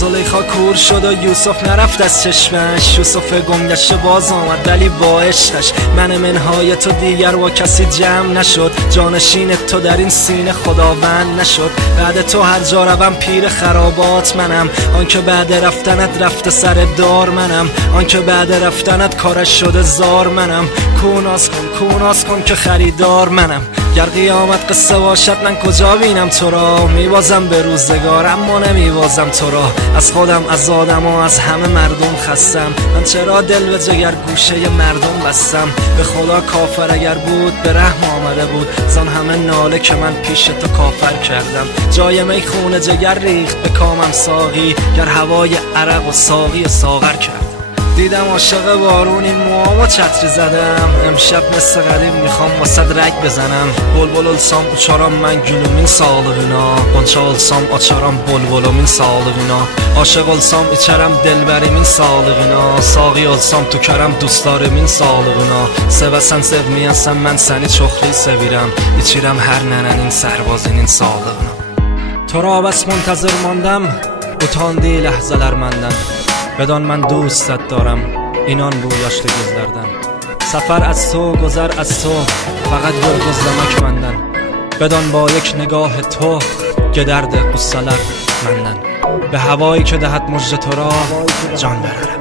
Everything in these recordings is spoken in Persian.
زلیخا کور شد و یوسف نرفت از چشمش، یوسف گم گشت باز آمد ولی با عشقش. من منهای تو دیگر با کسی جمع نشد، جانشین تو در این سینه خداوند نشد. بعد تو هر جا روم پیر خرابات منم، آنکه بعد رفتنت رفته سر دار منم، آنکه بعد رفتنت کارش شده زار منم. کوناز کن که خریدار منم. گر قیامت قصه باشد من کجا بینم تو را، میبازم به روزگار اما نمیبازم تو را. از خودم، از آدم و از همه مردم خستم، من چرا دل به جگر گوشه مردم بستم. به خدا کافر اگر بود به رحم آمده بود، زان همه ناله که من پیش تو کافر کردم. جای می خون جگر ریخت به کامم ساقی، گر هوای عرق و ساقی ساغر کرد. دیدم عاشق بارونی موامو چتری زدم، امشب مثل قدیم میخوام واسد رگ بزنم. بلبل olsam uçaram mən günümün sağlığına, qonça olsam açaram bulbulumun sağlığına. Aşık olsam içərəm delbərimin sağlığına, sağı olsam tükərəm dostlarımın sağlığına. Sevəsən sevməyəsən mən səni çoxlu sevirəm, içirəm hər nənənin sərbazının sağlığına. تو را بس منتظر ماندم utandی لحظه‌lar məndən. بدان من دوستت دارم اینان رو یاشته gözlerden. سفر از تو، گذر از تو، فقط گل gözlemek menden. بدان با یک نگاه تو گدرد قصه‌lar menden. به هوایی که دهد مژده تو را جان برارم.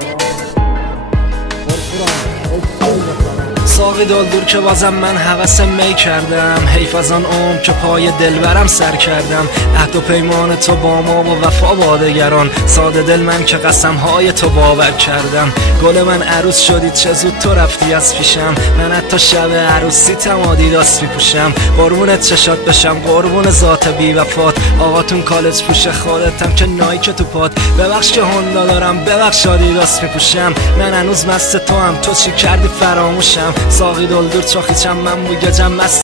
ساقی دلدور که بازم من هوس می کردم، حیف از آن عمر که پای دلبرم سر کردم. عهد و پیمان تو با ما و وفا با دگران، ساده دل من که قسمهای تو باور کردم. گل من عروس شدی چه زود تو رفتی از پیشم، من حتی شب عروسی تم آدیداس میپوشم. قربونت چشات بشم، قربون ذات بی وفات، آقاتون کالج پوش خودتم که نایک تو پات. ببخش که هوندا دارم، ببخش آدیداس میپوشم، من هنوز مست تو هم، تو چی کردی فراموشم. ساقی دلدور چاخیچم من بو گجم مست